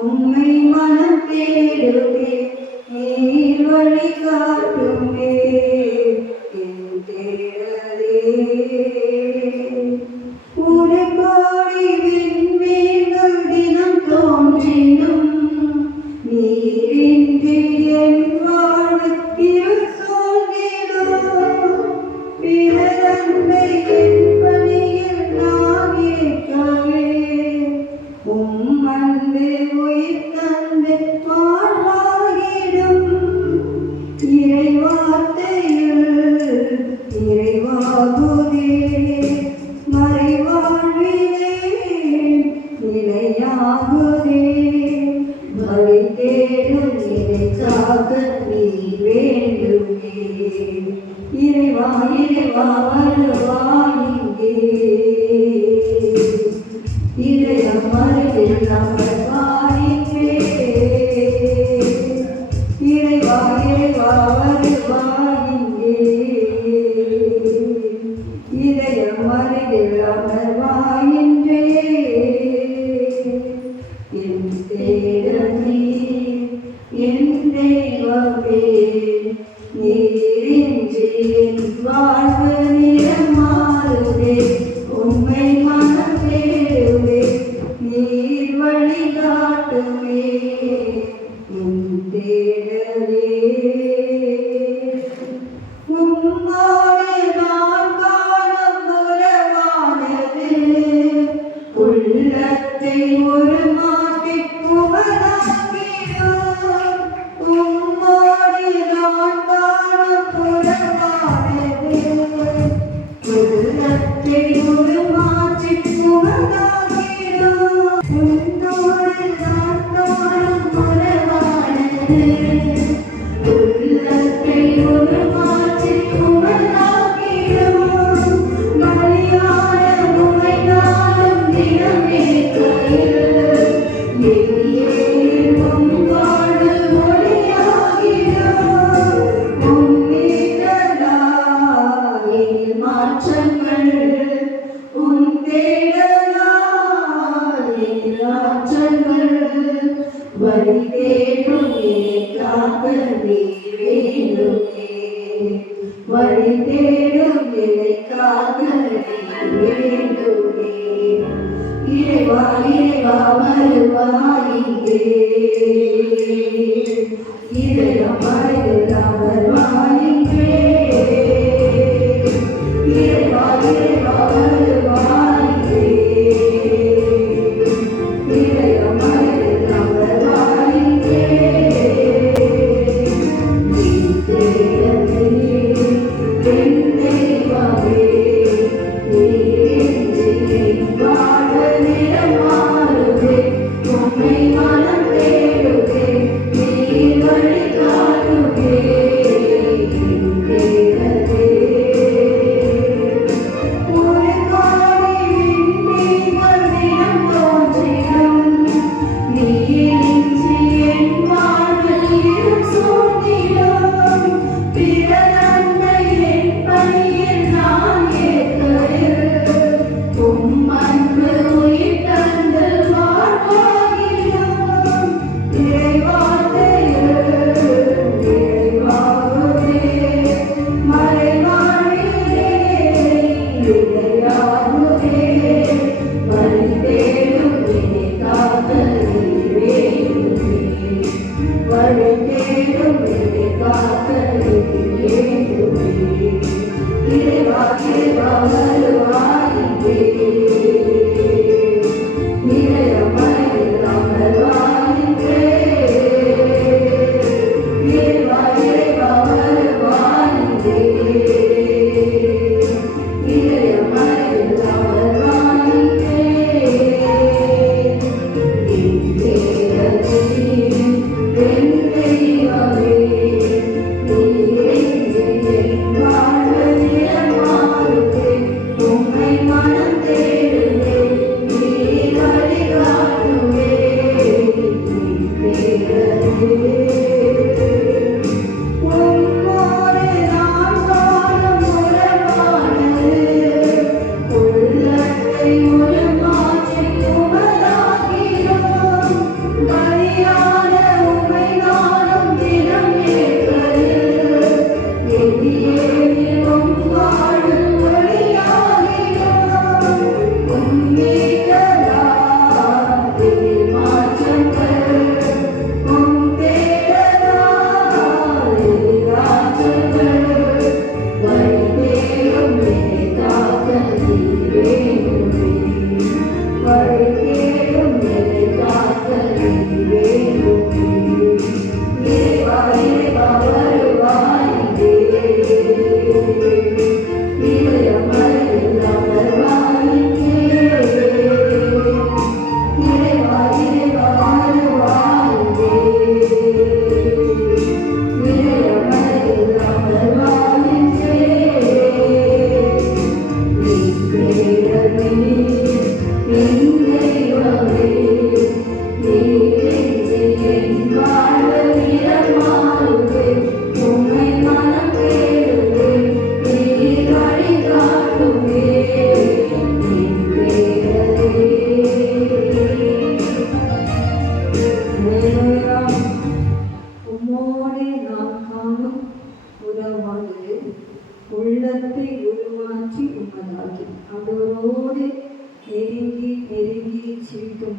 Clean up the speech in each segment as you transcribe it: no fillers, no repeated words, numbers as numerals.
உம்மை மனம் தேடுவே நீர் வழி காட்டுமே என் தேடலே ஒரு கோடி விண்மீன்கள் தினம் தோன்றினும் நீரின்றி என் வாழ்வு இருள் சூழ்ந்திடும் பிறரன்பை என் பணியில் நான் ஏற்கவே உம்மன்பு உயிர் தந்து வாழ்வாகிடும் இறைவார்த்தையில் இறைவாகுதே மறைவாழ்விலே நிலையாகுதே வழி தேடும் நிலைக்காக நீ வேண்டுமே இறைவா இறைவா வருவாய் இங்கே இதயம் மறைவெல்லாம் வருவாயின்றே இறைவா இறைவா வருவாயின்றே இதயம் மறைவெல்லாம் வருவாயின்றே என் தேடமே என் தெய்வமே நீரின்றி என் வாழ்வு நிறம் மாறுதே உம்மை மனம் தேடுவே நீர் வழி காட்டுமே உன் தேடலே உம்மோடு நான் காணும் உறவானது உள்ளத்தை ஒரு மாற்றி புகழாக்கிடும் உம்மோடு நான் காணும் உறவானது உள்ளத்தை ஒரு மாற்றி புகழாக்கிடும் உன்னோடு நான் காணும் உறவானது உள்ளத்தை ஒரு மாற்றி புகழாக்கிடும் மலையாள உமை நாளும் தினமே கையில் எளியேறும் வாழ்வு ஒளியாகிடும் உன்னிடலாயில் மாற்றங்கள் உன் தேடலாயில் ஆற்றங்கள் வழி தேடும் எனக்காக நீ வேண்டுமே வழி தேடும் எனக்காக நீ வேண்டுமே இறைவா இறைவா வருவாய் இங்கே இதயம் மறைவெல்லாம் வருவாய் இங்கே இறைவா இறைவா வருவாய் இங்கே இதயம் மறைவெல்லாம் வருவாய் இங்கே நீ தேடலே என் தெய்வமே நீரின்றி என் வாழ்வு நிறம் மாறுதே உம்மை மனம் தேடுவே நீர் வழி காட்டுவே என்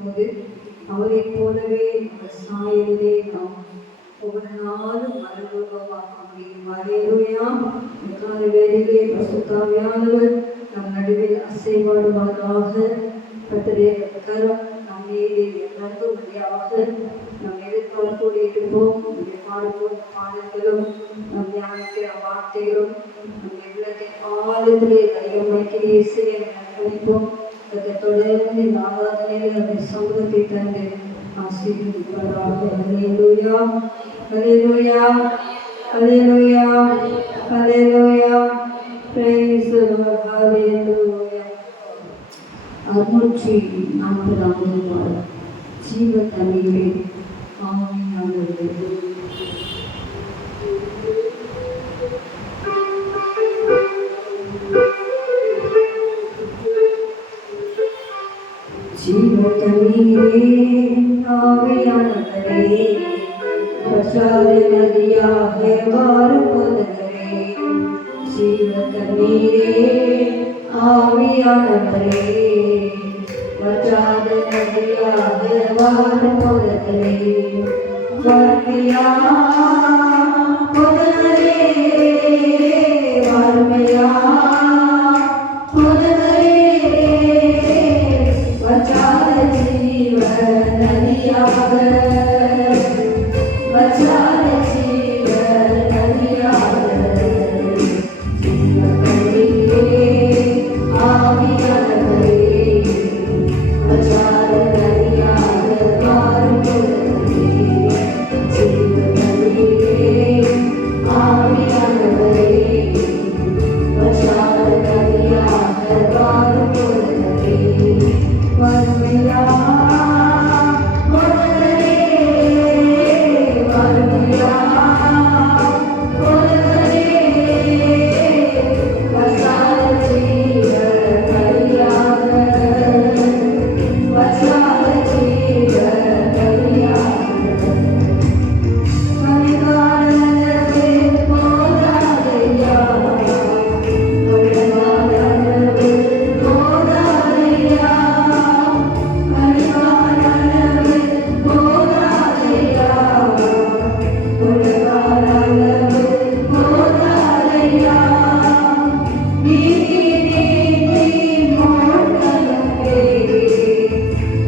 போது அவரைப் போலவே நம்ம சாயலிலே நாம் ஒவ்வொரு நாளும் மறுரூபமாக முடியும். அல்லேலூயா. காலை வேளையிலே பரிசுத்தாவியானவர் நம் நடுவில் அசைவாடுவதாக. கர்த்தருடைய கரம் நம் மீது இறங்கும்படியாக நாம் எதிர்பார்ப்போடு இருப்போம். பாடுவோம் பாடல்களும் நம் தியானிக்கிற வார்த்தைகளும் நம் உள்ளத்தின் ஆழத்திலே தைரியம் வைக்கிறே செய்ய நினைப்போம். அதை தொடர்ந்து இந்த ஆராதனையில் அந்த சமூகத்தை தந்து ஆசீர்வதிப்பதாக. அல்லேலூயா, அல்லேலூயா, அல்லேலூயா, அல்லேலூயா. Praise the Lord. Hallelujah. 640வது பாடல். ஜீவ தண்ணீரே ஆவியானவரே. ஜீவ தண்ணீரே ஆவியானவரே, பற்றாத நதியாக வாரும் போதகரே. ஜீவ தண்ணீரே ஆவியானவரே, பற்றாத நதியாக வாரும் போதகரே. வறுமையா போதகரே, வறுமையா போதகரே, பற்றாத ஜீவ நதியாக, பற்றாத ஜீவ நதியாக. ஜீவ தண்ணீரே ஆவியானவரே, பற்றாத நதியாக வாரும் போதகரே. ஜீவ தண்ணீரே ஆவியானவரே, பற்றாத நதியாக வாரும் போதகரே. வறுமையா போதகரே, வறுமையா போதகரே, பற்றாத ஜீவ நதியாக, பற்றாத ஜீவ நதியாக. கனிகாலவே போதாதையா, கனிகாலவே போதாதையா, கனிகாலவே போதாதையா, கனிகாலவே போதாதையா. நீதி நீதி மோட்கலவே,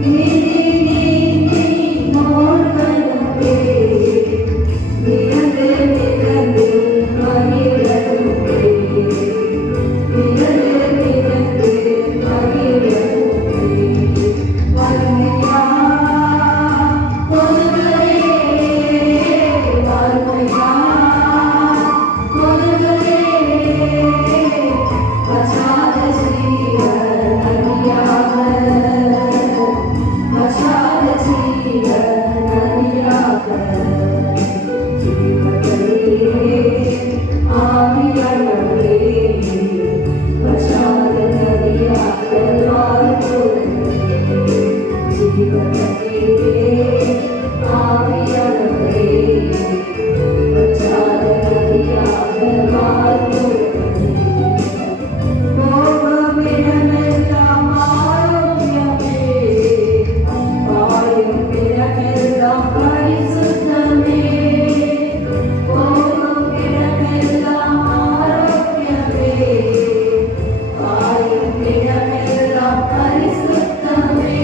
நீதி நீதி மோட்கலவே. நிரந்து நிரந்து மகிழவே, நிரந்து நிரந்து மகிழவே. வறுமையா போதகரே, வறுமையா போதகரே, பற்றாத ஜீவ நதியாக, பற்றாத ஜீவ நதியாக. ஜீவ தண்ணீரே ஆவியானவரே, பற்றாத நதியாக வாரும் போதகரே. ஜீவ தண்ணீரே ஆவியானவரே, பற்றாத நதியாக வாரும் போதகரே. போகுமிடமெல்லாம் ஆரோக்கியமே, பாயும் இடமெல்லாம் பரிசுத்தமே. போகுமிடமெல்லாம் ஆரோக்கியமே, பாயும் இடமெல்லாம் பரிசுத்தமே.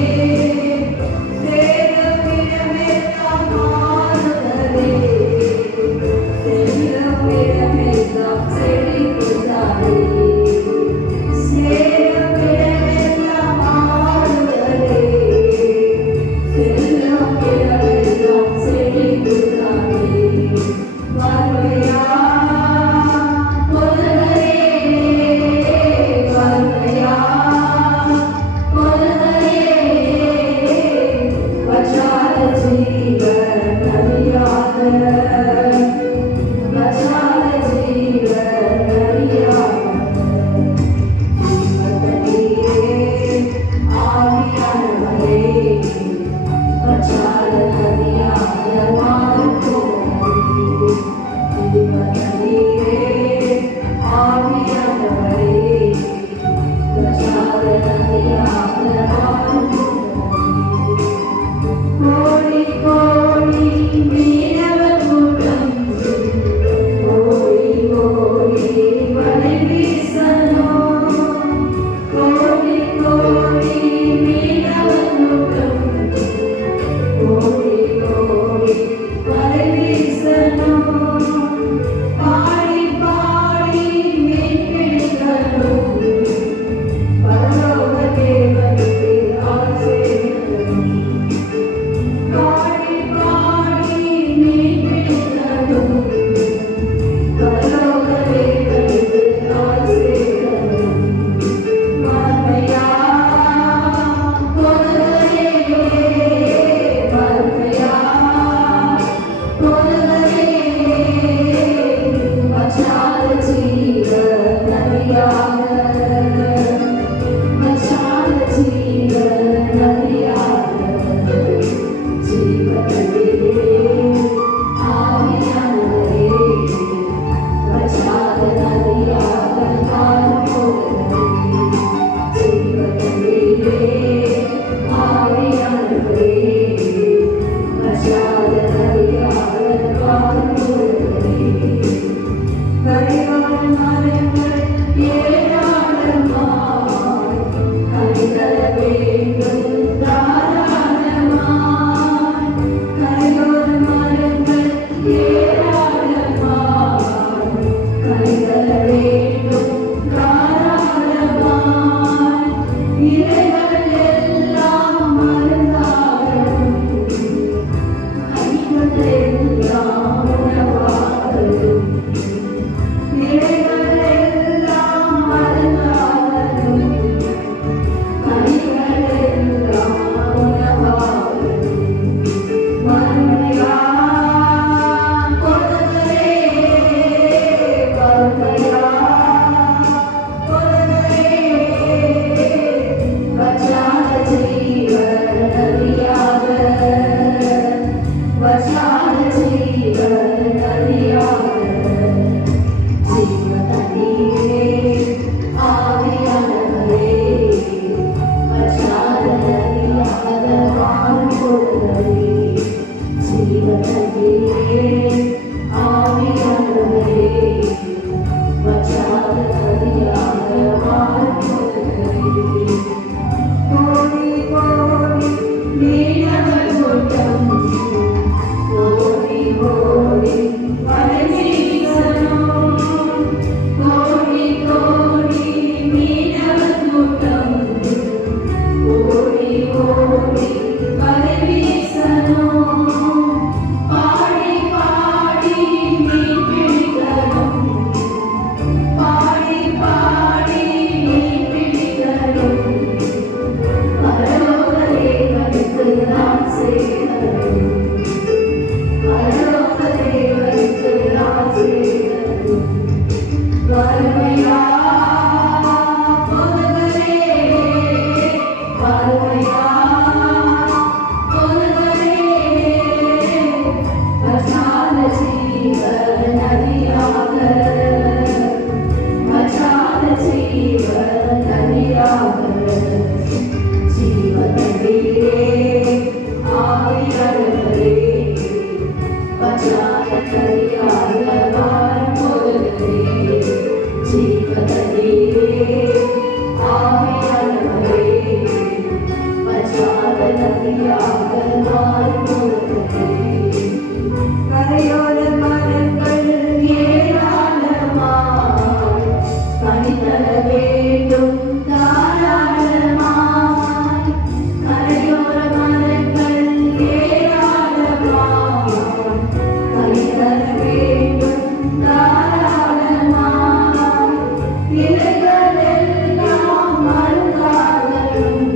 கரையோர மரங்கள் ஏராளமாய் கனிதர வேண்டும் தாராளமாய். கரையோர மரங்கள் ஏராளமாய் கனிதர வேண்டும் தாராளமாய். இலைகள் எல்லாம் மருந்தாகலும்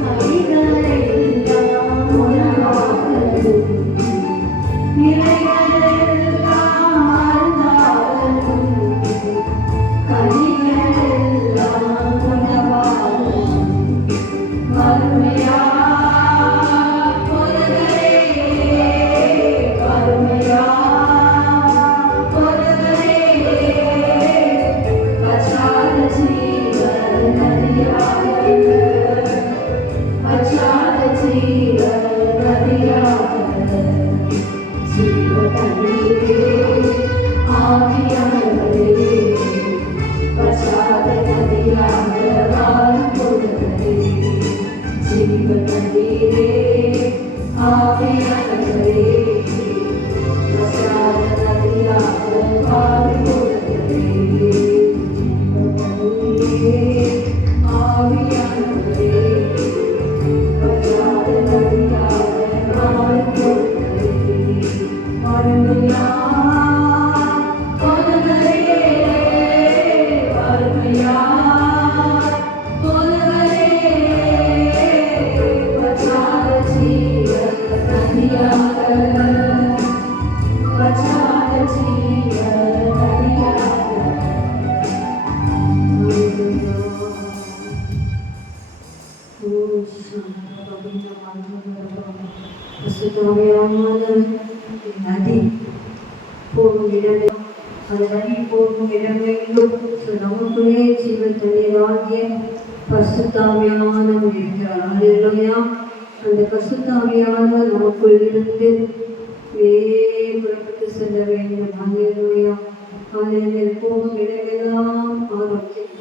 கனிகள் எல்லாம் உணவாகலும். இலைகள் எல்லாம் மருந்தாகலும் கனிகள் எல்லாம் உணவாகலும். வறுமையாய் பொறுகளே, வறுமையாய் பொறுகளே, பச்சாத ஜீவன் நதியாக, பச்சாத ஜீவன் நதியாக, ஜீவ தண்ணீரே ஆவியானவரே, பச்சாத நதியாக வாழும் பொழுதே, ஜீவ தண்ணீரே ஆவியானவரே, பச்சாத நதியாக வாழும் பொழுதே, ஜீவ தண்ணீரே ஆவியானவரே, பச்சாத நதியாக வாழும் பொழுதே. வறுமையாய் பொறுகளே, வறுமையாய் பொறுகளே, பச்சாத ஜீவன் நதியாக, பச்சாத ஜீவன் நதியாக. நதி போகும் இடமெல்லாம், அந்த நதி போகும் இடமெங்கும் நமக்குள்ளே ஜீவ தண்ணீராகிய பரிசுத்தாவியானவர் இருக்கிறார். அல்லேலூயா. அந்த பரிசுத்தாவியானவர் நமக்குள் இருந்து புறப்பட்டு செல்ல வேண்டும். அல்லேலூயா. அல்லேலூயா. போகும் இடமெல்லாம் ஆரோக்கியம்,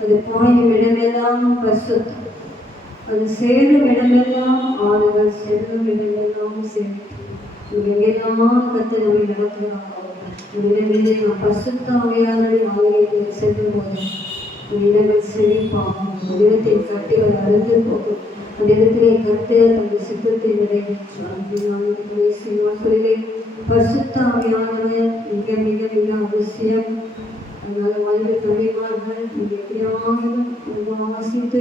அது பாயும் இடமெல்லாம் பரிசுத்தம், அது சேரும் இடமெல்லாம் ஆளுகள், செல்லும் இடமெல்லாம் சேரும். எங்கெல்லாம் கர்த்தர் நம்மை நடத்துகிறாரோ இடங்களிலே நாம் பரிசுத்தாவியானவருடைய ஆலயத்தில் செல்லும் போது இடங்கள் செழிப்பாகும். அந்த இடத்தை கட்டிகள் அழுந்து போகும். அந்த இடத்திலே கர்த்தர் அந்த சித்தத்தை நிறைவேற்றார். நாட்களிலே பரிசுத்தாவியானவர் மிக மிக மிக அவசியம். அதனால வாழ்வு கவிமார்கள் எப்படியாவது வாசித்து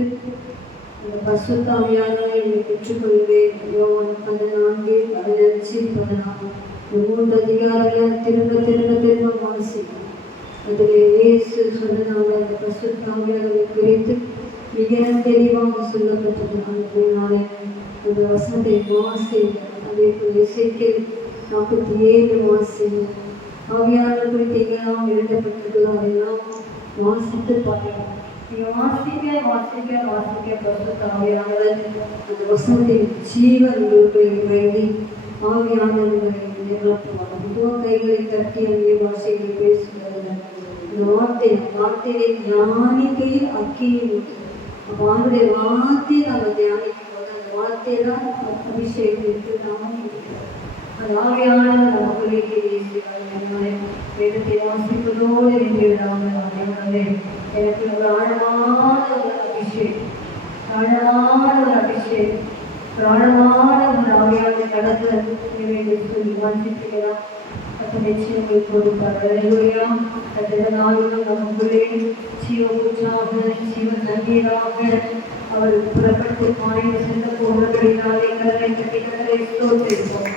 அந்த பரிசுத்தாவியானவரை பெற்றுக்கொள்வேன். யோவான் 14:15-16 3 அதிகாரங்கள் திரும்ப திரும்ப திரும்ப வாசிக்கும். அதில் இயேசு சொன்னதால் அந்த பரிசுத்தாவியானவரை குறித்து மிக தெளிவாக சொல்லப்பட்டது. அதனாலே அந்த வசனத்தை வாசிங்க. அதே போல் எசேக்கியேல் 47 வாசிங்க. ஆவியானவர் குறித்து எங்கெல்லாம் எழுதப்பட்டதோ அதெல்லாம் வாசித்து பார்க்கலாம். நீங்கள் வாசிக்க வாசிக்க வாசிக்க பரிசுத்தாவியானவர் அந்த வசனத்தின் ஜீவன் உங்களுக்குள் இறங்கி ஆவியானவர்களை நிரப்புவார். முதல் கைகளை தட்டி அங்கே வாசிகளை பேசுகிறது. இந்த வார்த்தையை தியானிக்கையில் அக்கியில் அவனுடைய வார்த்தையை நாங்கள் தியானிக்கும் போது அந்த வார்த்தையெல்லாம் அபிஷேகத்திற்கு நாமும் இருக்கிறோம். அது ஆவியானவர் நமக்குள்ளே வேதத்தை வாசிப்பதோடு இருக்கிறாங்க. எனக்கு ஒரு ஆழமான ஒரு அபிஷேகம், ஆழமான ஒரு அபிஷேகம், ஒரு ஆழமான ஒரு ஆவியான கடத்தல் சொல்லி வாசிக்கலாம். நிச்சயங்கள் கொடுப்பார். நாளும் நமக்குள்ளே ஜீவ ஊற்றாக ஜீவ தண்ணீராக அவர் புறப்பட்டு பாய்ந்து சென்ற போகிறபடினாலே கரை கட்டி கரை ஸ்தோத்திரிப்போம்.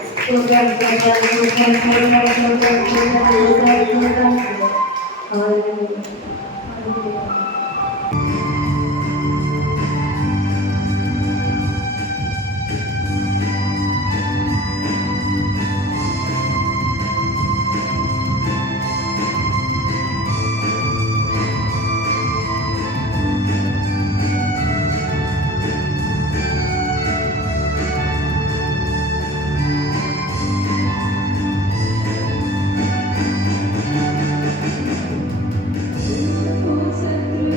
சத்ரு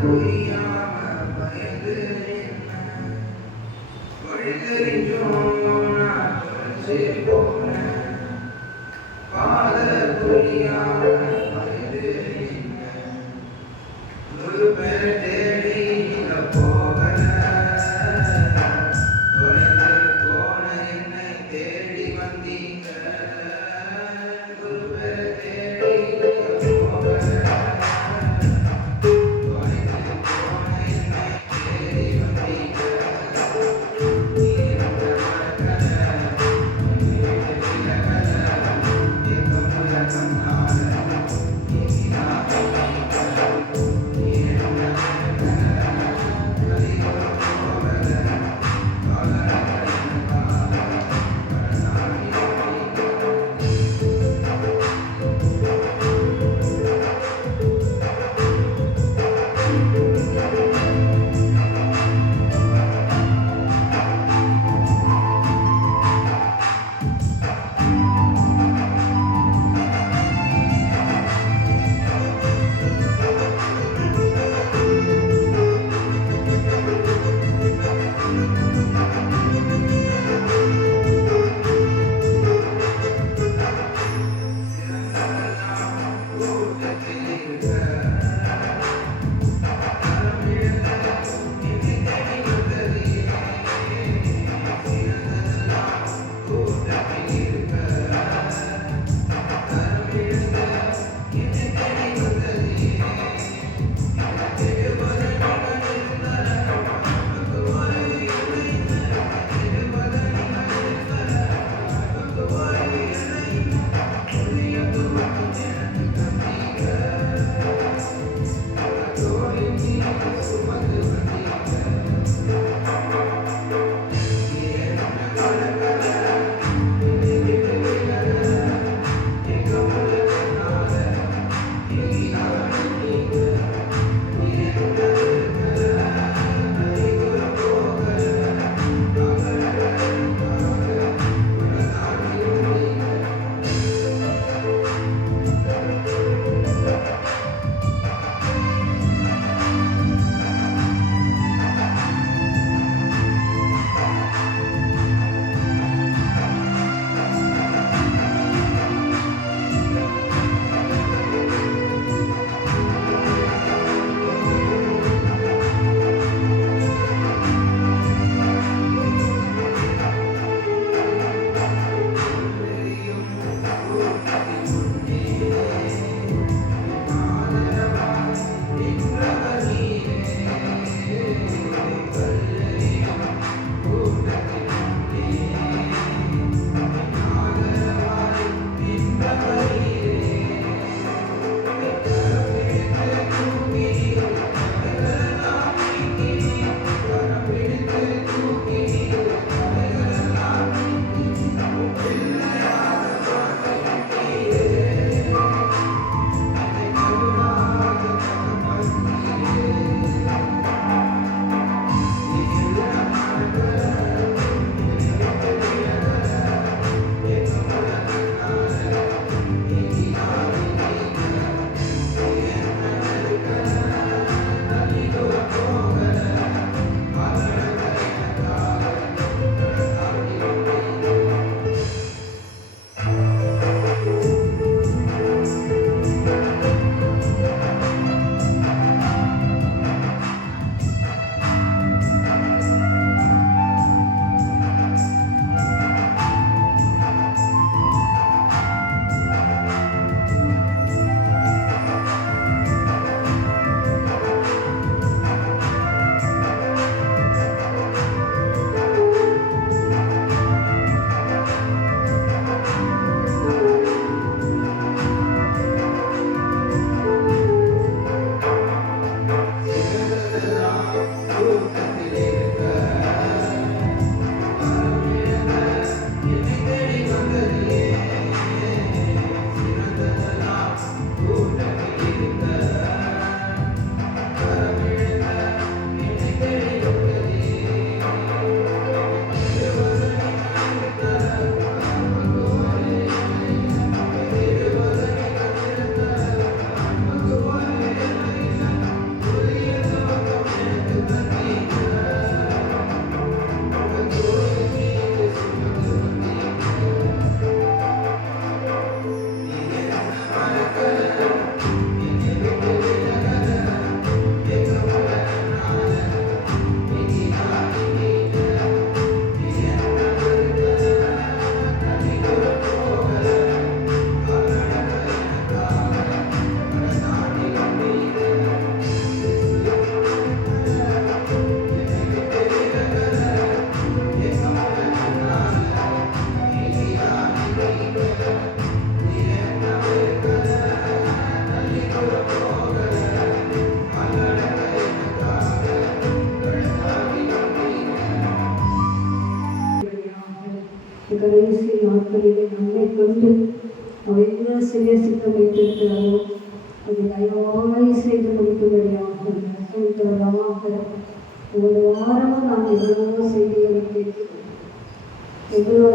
புரியாம பயந்து வழி தெரிஞ்சும் நான் தொலைஞ்சு போனேன். பாத புரியாம பயந்து ஒரு பேரை தேடி இங்க போகல. தொலைந்து போன என்னை தேடி வந்தீங்க. ஒரு பேரை தேடி இங்க போகல.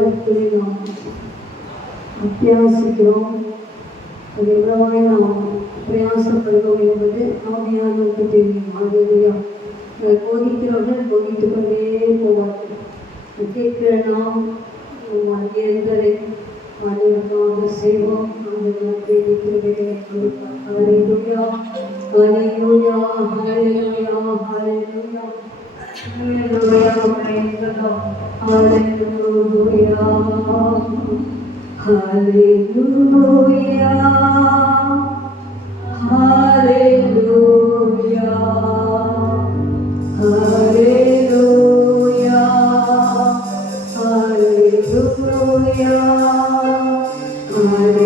வாழ்க்கையை நாம் அத்தியாசிக்கிறோம். அது எவ்வளவாய் நாம் பிரயாசப்படுவோம் என்பது ஆவியானவருக்கு தெரியும். ஹல்லேலூயா. போதிக்கிறவர்கள் போதித்துக் கொண்டே போவார்கள். கேட்கிற நாம் அங்கேந்தரை ஆண்டவருக்காக செய்வோம். ஆண்டவருக்கு கிருபைகளை கொடுப்பார். ஹல்லேலூயா, ஹல்லேலூயா, ஹல்லேலூயா, ஹல்லேலூயா. Hallelujah, praise the Lord. Hallelujah, hallelujah, hallelujah, hallelujah, hallelujah, hallelujah, hallelujah.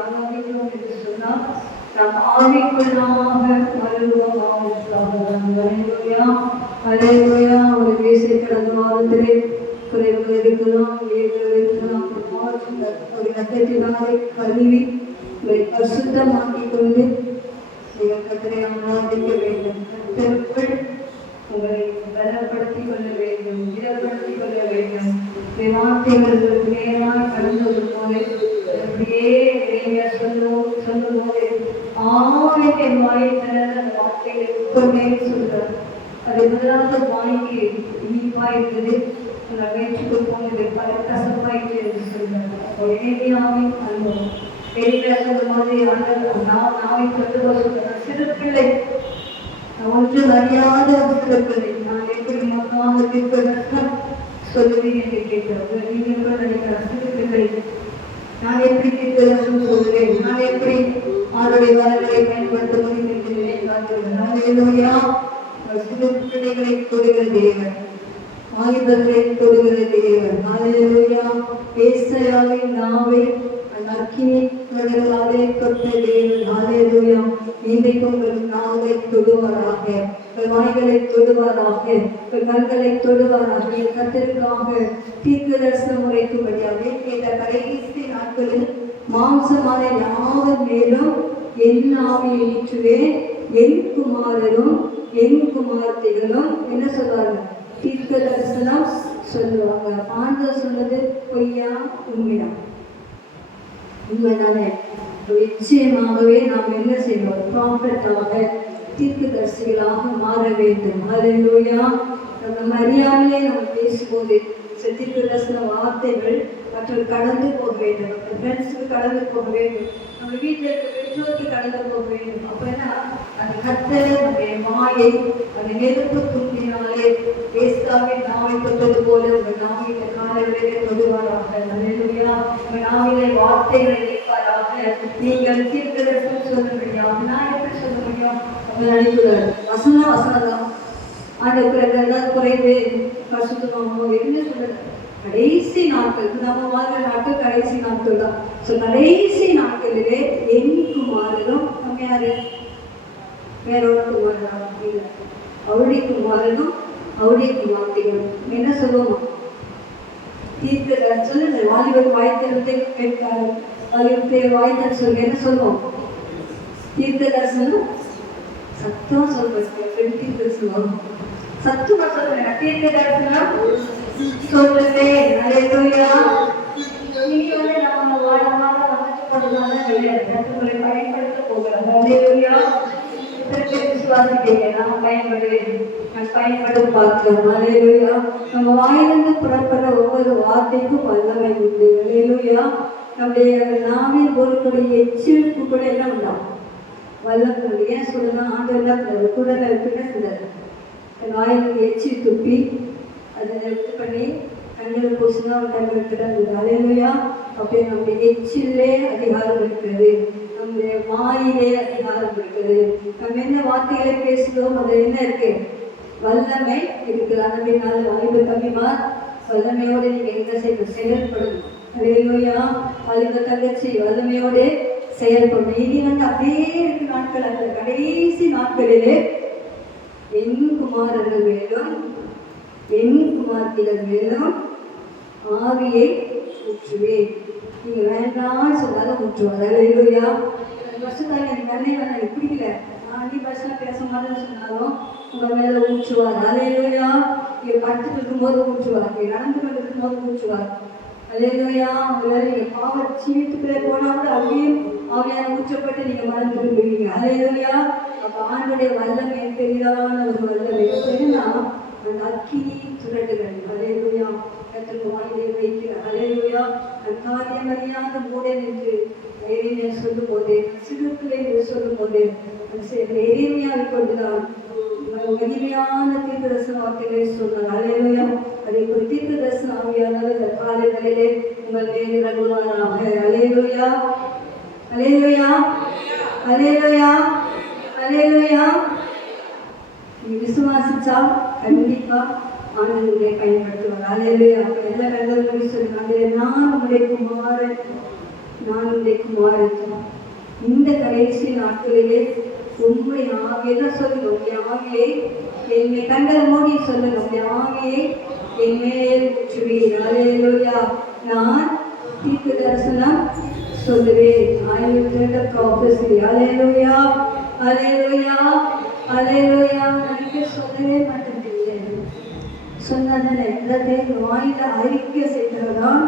ஆராதிக்கிறோம் என்று சொன்னால் நாம் ஆவிக்குள்ளாக மருத்துவமாக அல்லேலூயா அல்லேலூயா. ஒரு வீசை கடந்த வாரத்திலே குறைவுகள் இருக்கலாம், வேர்கள் இருக்கலாம், ஒரு ரத்தத்தினாலே கழுவி உங்களை பரிசுத்தமாக்கிக் கொண்டு நீங்கள் கர்த்தரை ஆராதிக்க வேண்டும். கர்த்தருக்குள் உங்களை பலப்படுத்திக் கொள்ள வேண்டும், திடப்படுத்திக் கொள்ள வேண்டும். வார்த்தைகள் நேராய் கடந்தது போல அப்படியே சொல்லும் போது ஆவியின் வாயை திறந்த வார்த்தைகளை உட்கொண்டே சொல்றார். அது முதலாவது வாய்க்கு இனிப்பா இருந்தது, வயிற்றுக்கு போனது பல கசப்பாயிட்டு என்று சொல்றார். எளிமையாவின் அனுபவம் வெளியில சொல்லும் போது நாவை தொட்டு சொல்றார். சிறு பிள்ளை ஒன்று அறியாத சிறு பிள்ளை நான் எப்படி மொத்தமாக தீர்ப்பதற்கும் சொல்லுவேன் என்று கேட்டார். நீங்கள் கூட நினைக்கிற சிறு பிள்ளை நான் எப்படி தீர்ப்பதற்கும் சொல்லுவேன், நான் எப்படி அவருடைய வரங்களை பயன்படுத்த முடியும் என்று நினைக்கிறார்கள். சிறு பிள்ளைகளை தொடுகிற தேவன், ஆயுதங்களை தொடுகிற தேவன். ஹல்லேலூயா. ஏசாயாவின் நாவை அக்கினி கடலாலே தொட்ட தேவன். ஹல்லேலூயா. இன்றைக்கு உங்கள் நாவை தொடுவாராக, உங்கள் வாய்களை தொடுவாராக, உங்கள் கண்களை தொடுவாராக. கர்த்தருக்காக தீர்க்கதரிசனம் உரைக்கும்படியாக கேட்ட கடைசி நாட்களில் மாம்சமான யாவர் மேலும் என் ஆவியை ஊற்றுவேன், என் குமாரரும் என் குமார்த்திகளும் என்ன சொல்வாங்க? தீர்க்க தரிசனம் சொல்லுவாங்க. ஆண்டவர் சொன்னது பொய்யா உண்மையா? உண்மைதானே? நிச்சயமாகவே நாம் என்ன செய்வோம்? ப்ராஃபெட்டாக தீர்க்கதரிசிகளாக மாற வேண்டும். ஹல்லேலூயா. நம்ம அறியாமலே நம்ம பேசும்போது தீர்க்கதரிசன வார்த்தைகள் மற்றொரு கடந்து போக வேண்டும், நம்ம ஃப்ரெண்ட்ஸுக்கு கடந்து போக வேண்டும், நம்ம வீட்டில் இருக்க பெற்றோருக்கு கடந்து போக வேண்டும். அப்பனா அந்த கர்த்தர் நம்முடைய வாயை அந்த நெருப்பு துண்டினாலே ஏசாவின் நாவை தொட்டது போல உங்கள் நாவில காலையிலே தொடுவாராக. ஹல்லேலூயா. உங்கள் நாவிலே வார்த்தைகளை வைப்பாராக. நீங்கள் தீர்க்கதரிசனம் சொல்ல முடியும். நான் எப்படி சொல்ல முடியும்? அப்ப நினைக்கிறார் வசனம் தான் ஆண்டவருக்கு ஏதாவது குறைவு பரிசுத்தமாகவோ என்ன சொல்றது? கடைசி நாட்கள் நம்ம வாழ்ற நாட்கள் கடைசி நாட்கள் தான். கடைசி நாட்களிலே என் குமாரனும் நம்ம யாரு? வேறோட குமாரனா இல்லை, அவருடைய குமாரனும் அவருடைய குமார்த்திகளும் என்ன சொல்லுவோம்? தீர்க்க தரிசனம் வாலிபர் வாய்த்தெழுத்தை கேட்காரு, வாலிபத்தை வாய்த்தல் சொல்லி என்ன சொல்லுவோம்? தீர்க்க தரிசனம் சத்தம் சொல்றேன், தீர்க்க தரிசனம் சத்துமா சொல்றேன், தீர்க்க தரிசனம் சொல்றேன். ஹல்லேலூயா. நீங்க நம்ம வாழமாக அமைச்சுக்கொண்டதான கிடையாது, பயன்படுத்த போகிறோம். ஹல்லேலூயா. விசுவாசிக்கிறேன், நான் பயன்படுவேன், நான் பயன்படும் பார்க்கிறோம். ஹல்லேலூயா. நம்ம வாயிலிருந்து புறப்படுற ஒவ்வொரு வார்த்தைக்கும் வல்லமை உண்டு. ஹல்லேலூயா. நம்முடைய நாவின் பொருளுடைய எச்சிரிப்பு கூட என்ன பண்ணலாம்? வல்லமை. ஏன் சொல்லலாம்? ஆண்டவர் குடலை இருக்குன்னு சொல்றாரு. வாயிலுக்கு எச்சி துப்பி அதை எடுத்து பண்ணி கண்களை பூசினா கண்கள் கிடந்தது. ஹல்லேலூயா. அப்படியே நம்முடைய எச்சிலே அதிகாரம் இருக்கிறது, நம்முடைய வாயிலே அதிகாரம் இருக்கிறது. நம்ம என்ன வார்த்தைகளை பேசுகிறோம் அது என்ன இருக்கு? வல்லமை இருக்குது. அதனால வாலிப கம்மிமா வல்லமையோடு நீங்க என்ன செய்யணும்? செயல்படணும். ஹல்லேலூயா. வாலிப தங்கச்சி வல்லமையோடு செயல்படணும். இனி அப்படியே இருக்கு நாட்கள் அல்ல, கடைசி நாட்களிலே என் குமாரர்கள் மேலும் என் குமார்த்திகள் மேலும் ஆவியை ஊற்றுவேன். நீங்க வேண்டாம்னு சொன்னாலும் ஊற்றுவார். ஹல்லேலூயா. வருஷத்தாங்க எனக்கு வெள்ளை வேணாம், எனக்கு பிடிக்கல, நான் பஸ்ல பேச மாட்டேன்னு சொன்னாலும் உங்க மேல ஊற்றுவார். ஹல்லேலூயா. நீங்க படுத்துட்டு இருக்கும்போது ஊற்றுவார், நீங்க நடந்து கொண்டு இருக்கும்போது ஊற்றுவார். ஹல்லேலூயா. உங்களால நீங்க பாவ சீட்டுக்குள்ளே போனா கூட அப்படியே ஆவியான ஊற்றப்பட்டு நீங்க மறந்து விடுவீங்க. ஹல்லேலூயா. அப்ப ஆண்டுடைய வல்லமை பெரிதான ஒரு வல்லமை என்னன்னா அந்த அக்கினி சுரண்டுகள். ஹல்லேலூயா. கர்த்தர் வாயிலே வைக்கிறார். ஹல்லேலூயா. நான் காரியம் அறியாத மூடன் என்று எரேமியா சொல்லும் போது, சிறுப்பிள்ளை என்று சொல்லும் போது எரேமியாவை கொண்டுதான் மகிமையான தீர்க்கதரிசன வார்த்தைகளை சொன்னார். ஹல்லேலூயா. அதை ஒரு தீர்க்கதரிசன ஆவியானவர் இந்த காலை வேளையிலே உங்கள் மேல் இறங்குவாராக. ஹல்லேலூயா. ஹல்லேலூயா. ஹல்லேலூயா. ஹல்லேலூயா. நீ விசுவாசிச்சா கண்டிப்பா ஆண்டவரை பயன்படுத்துவார். ஹல்லேலூயா. அப்ப எல்லா கண்களும் சொல்லுவாங்க, நான் உங்களுடைய குமாரன், நான் இன்றைக்கு மாறுகிறேன். இந்த கடைசி நாட்களிலே உண்மை ஆவியை சொல்லுங்க. உங்களுடைய ஆவியை என்னை கண்டத மூடி சொல்லுங்க. உங்களுடைய ஆவியை என் மேல் ஊற்றுவீர். அல்லேலூயா. நான் தீர்க்க தரிசனம் சொல்லுவேன். I will tell the prophecy. அல்லேலூயா, அல்லேலூயா, அல்லேலூயா. எனக்கு சொல்லவே மாட்டேன். சொன்னதனை எல்லாத்தையும் வாயில அறிக்கை செய்கிறதான்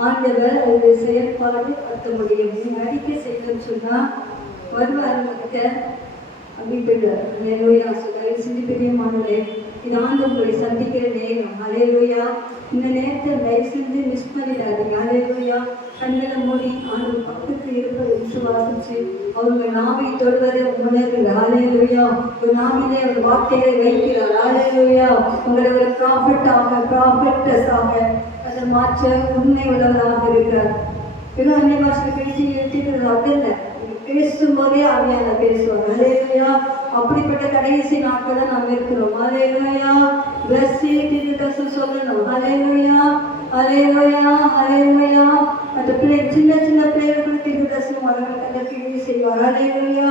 ஆண்டவர் ஒரு செயற்பாடு கட்ட முடியும். நீங்க அறிக்கை செய்யணும்னு சொன்னா வருவார் உங்ககிட்ட அப்படின்ட்டு. அல்லேலூயா. தயவு செஞ்சு பெரியமானே, இது ஆண்டு உங்களை சந்திக்கிற நேரம். அல்லேலூயா. இந்த நேரத்தை தயவு செஞ்சு மிஸ் பண்ணிடாதீங்க. அல்லேலூயா. கண்களை மூடி ஆண்டு பக்கத்தில் இருப்பதை விசுவாசிச்சு அவங்க நாவை தொடுவதை உணர்கிறார். அல்லேலூயா. ஒரு நாவிலே ஒரு வார்த்தையை வைக்கிறார். அல்லேலூயா. உங்களை ஒரு ப்ராஃபட்டஸாக அதை மாற்ற உண்மை உள்ளவராக இருக்கிறார். வெறும் அன்னை பாஷை பேசி எடுத்துக்கிறது அதல்ல, பேசும்போதே ஆவியான பேசுவார். அல்லேலூயா. அப்படிப்பட்ட கடைசி நாட்களை நாம் இருக்கிறோம். அல்லேலூயா. சொல்லணும். அல்லேலூயா, அல்லேலூயா, அல்லேலூயா. அந்த பிள்ளை சின்ன சின்ன பிள்ளைகளுக்கு தீர்க்கதரிசனம் அவர்கள் அந்த கிருபை செய்வார். அல்லேலூயா.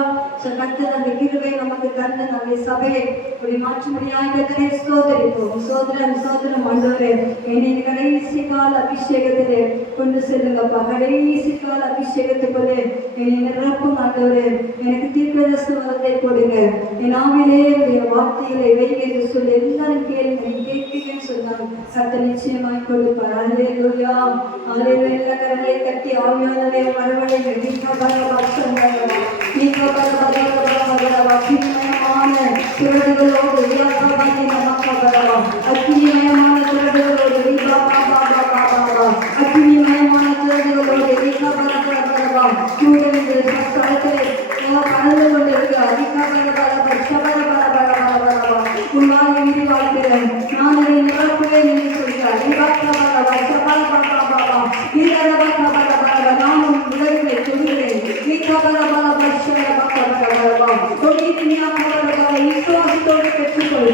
கர்த்தர் அந்த கிருபை நமக்கு தந்த நம்முடைய சபையை இப்படி மாற்றும்படியாக கர்த்தரை ஸ்தோத்திரிப்போம். சோதரம் ஆண்டவரே, என்னை கடைசி கால அபிஷேகத்திலே கொண்டு செல்லுங்கப்பா. கடைசி கால அபிஷேகத்துக்குள்ளே என்னை நிரப்பும் ஆண்டவரே. எனக்கு தீர்க்கதரிசன வரத்தை கொடுங்க. என் ஆவிலே வார்த்தைகளை வைங்க என்று சொல்லி எல்லாரும் கேட்கிறேன்னு சொன்னாங்க. கர்த்தர் நிச்சயமாய் கொடுப்பார். அல்லேலூயா, அல்லேலூயா. எல்லா கரங்களை தட்டி ஆவியானவரே வரவழைங்க. அக்கினிமயமான துறடுகளோடு அக்கினிமயமான துறடுகளோடு அக்கினிமயமான துறடுகளோடு கலந்து கொண்டு உள்வாய் விரிவாக்கிறேன். நான் அதை நிரப்பவே நினை சொல்கிறேன். நானும் உலகத்தை சொல்கிறேன். விசுவாசத்தோடு பெற்றுக்கொள்.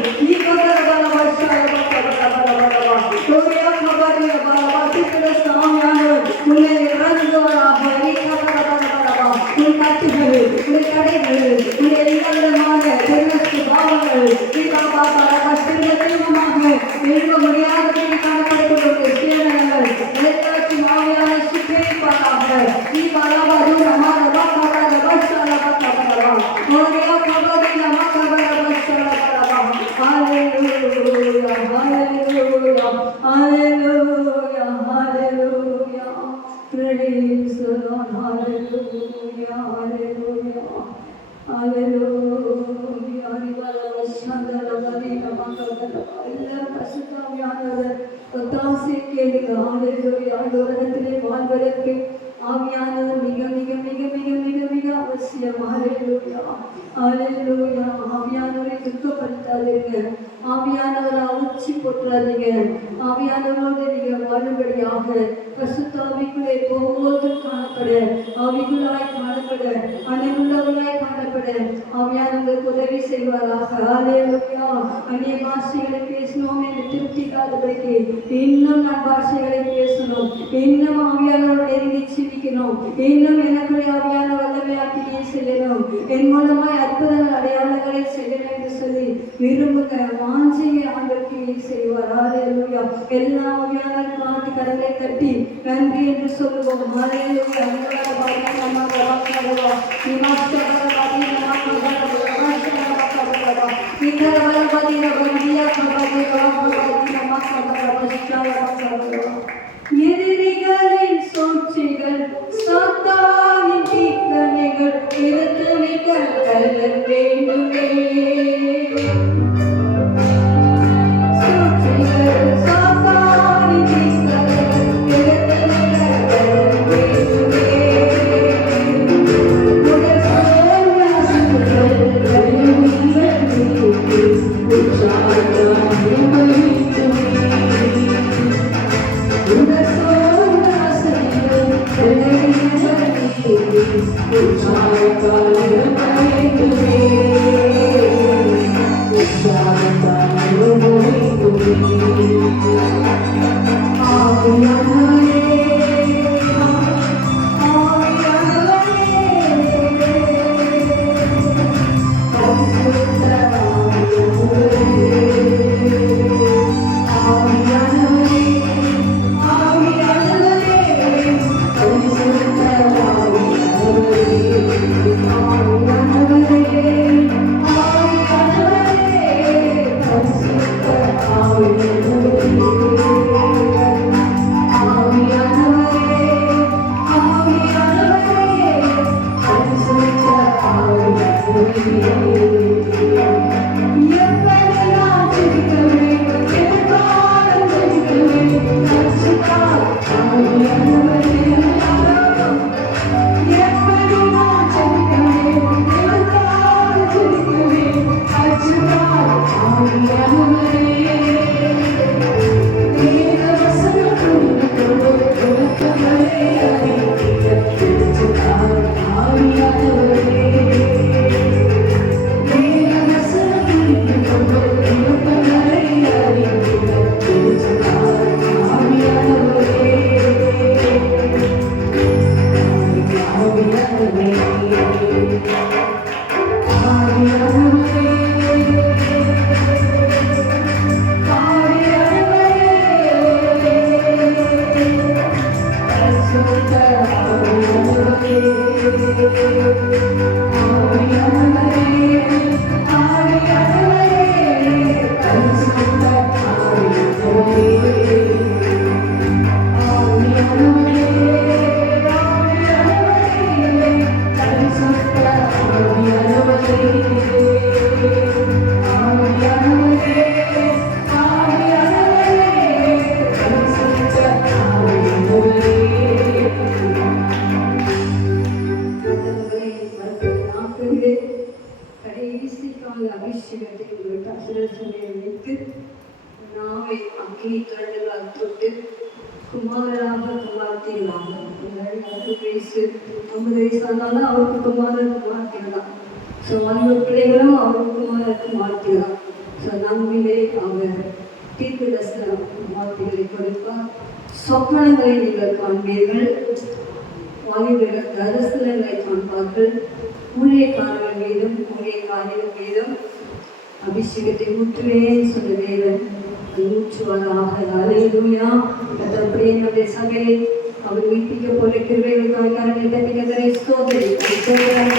உன்னை இறங்குவராக உன் கட்டுகள், உன் கடைகள், உன் எல்லாவிதமான பாவங்கள் திருமணமாக எழுத முடியாதபடி காணப்படக்கூடிய சேனங்கள் எல்லாத்தையும் ஆவியான சுற்றிப்பாராக. நீ பரவாது Praise the Lord. Hallelujah, hallelujah, hallelujah. எல்லாரும் பசுத்தாவியானவர் ஒத்தாசை கேளுங்க. ஹalleluya. உலகத்திலே வாழ்வதற்கு ஆவியானவர் மிக மிக மிக மிக மிக மிக அவசியம். ஹalleluya, ஹalleluya. ஆவியானவரை துக்கப்படுத்தாதீங்க. ஆவியானவரை அவுச்சி போட்டுறாதீங்க. ஆவியானவரோடு நீங்கள் வாழும்படியாக பசுத்தாவிக்குள்ளே போகும்போது காணப்பட, ஆவிக்குள்ளாய் காணப்பட, அனைவுள்ளவர்களாய் காணப்பட ஆவியானவர்களுக்கு உதவி செய்வாராக. ஹalleluya. அந்நிய பாஷைகளை பேசணும் என்று திருப்திக்காதபடிக்கு இன்னும் நான் பாஷைகளை பேசணும். இன்னும் ஆவியானவரோடு நெருங்கி சிரிக்கணும். இன்னும் எனக்குடைய ஆவியான வல்லமையாக்கியே செய்யணும். என் மூலமாய் அற்புதங்கள் அடையாளங்களை செய்யணும் என்று சொல்லி விரும்புங்க. வாஞ்சியை ஆண்டவருக்கு செய்வார். ஹalleluya. எல்லா ஆவியானவர்கள் பார்த்து கரங்களை தட்டி நன்றி என்று சொல்லுவோம். ஹalleluya. எதிரிகளின் சூழ்ச்சிகள், சாத்தானின் தீக்கணைகள் இருத்தணிக்க கல்லல் வேண்டுமே. சூழ்ச்சிகள், சாத்தானின் தீக்கணைகள் இருத்தணிக்க கல்லல் வேண்டுமே. உடல் சோர்ந்த அசுத்தங்கள் கல்விகள் நீக்கி உற்சாகம் கடைசி கால அபிஷேகத்தை உங்களுக்கு அசுரசனை வைத்து நாவை அக்னி தண்டுகளால் தொட்டு குமாரராக குமார்த்திகளாக வயசு 50 வயசானாலும் அவருக்கு குமாரன் தான். ஸோ அந்த பிள்ளைகளும் அவருக்கு குமாரன். ஸோ நம்மிலே அவர் தீர்க்க தரிசன வார்த்தைகளை கொடுப்பார். சொப்பனங்களை நீங்கள் காண்பீர்கள், வாலிபர்கள் தரிசனங்களை காண்பார்கள். ஊழியக்காரர்கள் மீதும் ஊழியக்காரிகள் மீதும் அபிஷேகத்தை ஊற்றுவேன் சொன்ன தேவன் ஊற்றுவதாக. அல்லேலூயா. அப்படியே நம்முடைய சபையை அவர் உயிர்ப்பிக்க போல கிருபைகளுக்காக கரங்களை தட்டி கர்த்தரை ஸ்தோத்திரிக்கிறோம்.